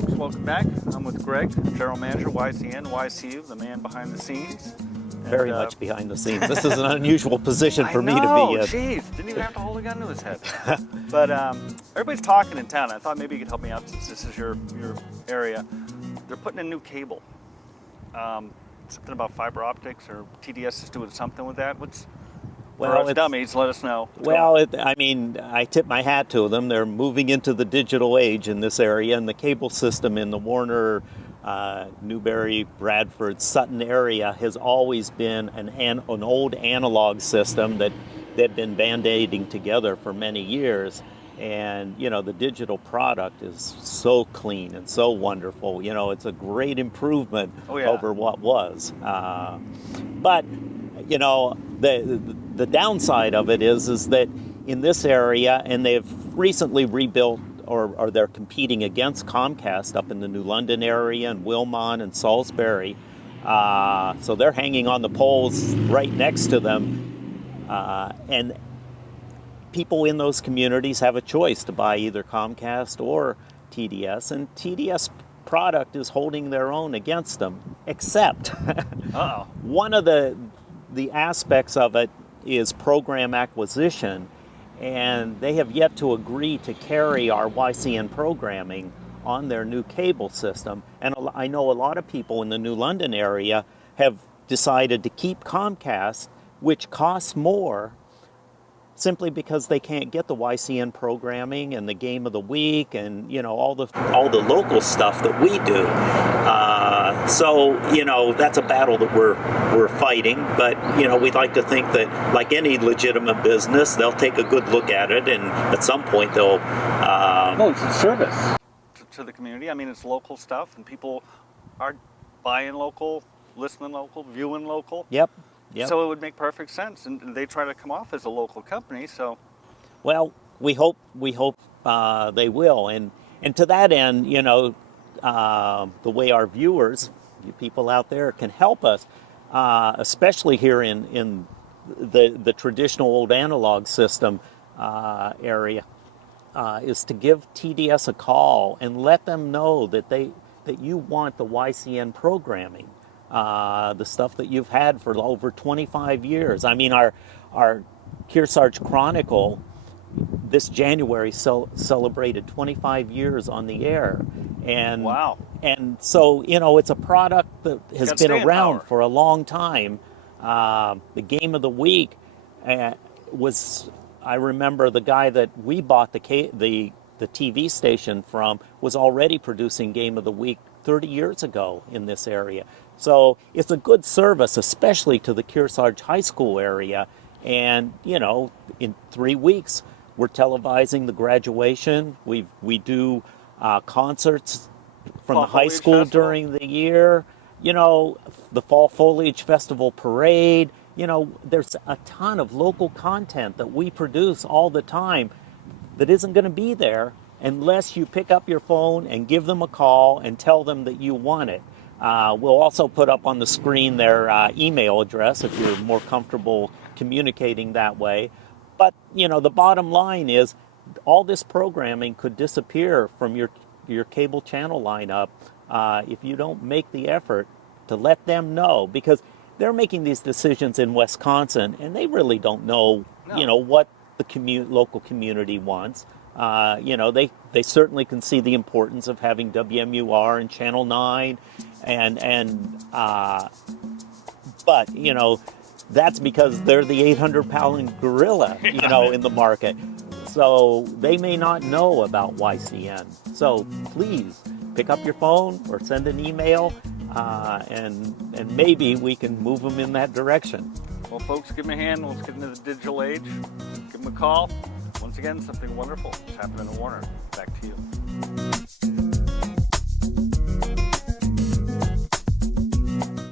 folks, welcome back. I'm with Greg, General Manager, YCN, YCU, the man behind the scenes. Very much behind the scenes. This is an unusual position for me to be in. Jeez, didn't even have to hold a gun to his head. But everybody's talking in town. I thought maybe you could help me out since this is your area. They're putting in new cable. Something about fiber optics, or TDS is doing something with that. Well, it's dummies, let us know. Well, I tip my hat to them. They're moving into the digital age in this area, and the cable system in the Warner, Newberry, Bradford, Sutton area has always been an old analog system that they've been band-aiding together for many years. And, the digital product is so clean and so wonderful. It's a great improvement over what was. But, the downside of it is that in this area, and they've recently rebuilt, or they're competing against Comcast up in the New London area and Wilmot and Salisbury. So they're hanging on the poles right next to them. And people in those communities have a choice to buy either Comcast or TDS, and TDS product is holding their own against them, except one of the aspects of it is program acquisition, and they have yet to agree to carry our YCN programming on their new cable system. And I know a lot of people in the New London area have decided to keep Comcast, which costs more, simply because they can't get the YCN programming and the game of the week and all the local stuff that we do. So that's a battle that we're fighting. But we'd like to think that, like any legitimate business, they'll take a good look at it, and at some point they'll. It's a service to the community. It's local stuff, and people are buying local, listening local, viewing local. Yep. So it would make perfect sense, and they try to come off as a local company. So, well, we hope they will, and to that end, the way our viewers, you people out there, can help us, especially here in the traditional old analog system area, is to give TDS a call and let them know that you want the YCN programming. The stuff that you've had for over 25 years. Our Kearsarge Chronicle this January celebrated 25 years on the air. And wow. And so, it's a product that has been around for a long time. The game of the week was, I remember the guy that we bought the TV station from was already producing game of the week 30 years ago in this area. So it's a good service, especially to the Kearsarge High School area. And, in 3 weeks, we're televising the graduation. We do concerts from the high school during the year. The Fall Foliage Festival parade. There's a ton of local content that we produce all the time that isn't going to be there unless you pick up your phone and give them a call and tell them that you want it. We'll also put up on the screen their email address if you're more comfortable communicating that way. But, the bottom line is all this programming could disappear from your cable channel lineup if you don't make the effort to let them know, because they're making these decisions in Wisconsin and they really don't know, what the local community wants. They certainly can see the importance of having WMUR and Channel 9 but that's because they're the 800-pound gorilla, in the market. So they may not know about YCN. So please pick up your phone or send an email, and maybe we can move them in that direction. Well, folks, give me a hand. Let's get into the digital age. Give them a call. Once again, something wonderful is happening in Warner. Back to you.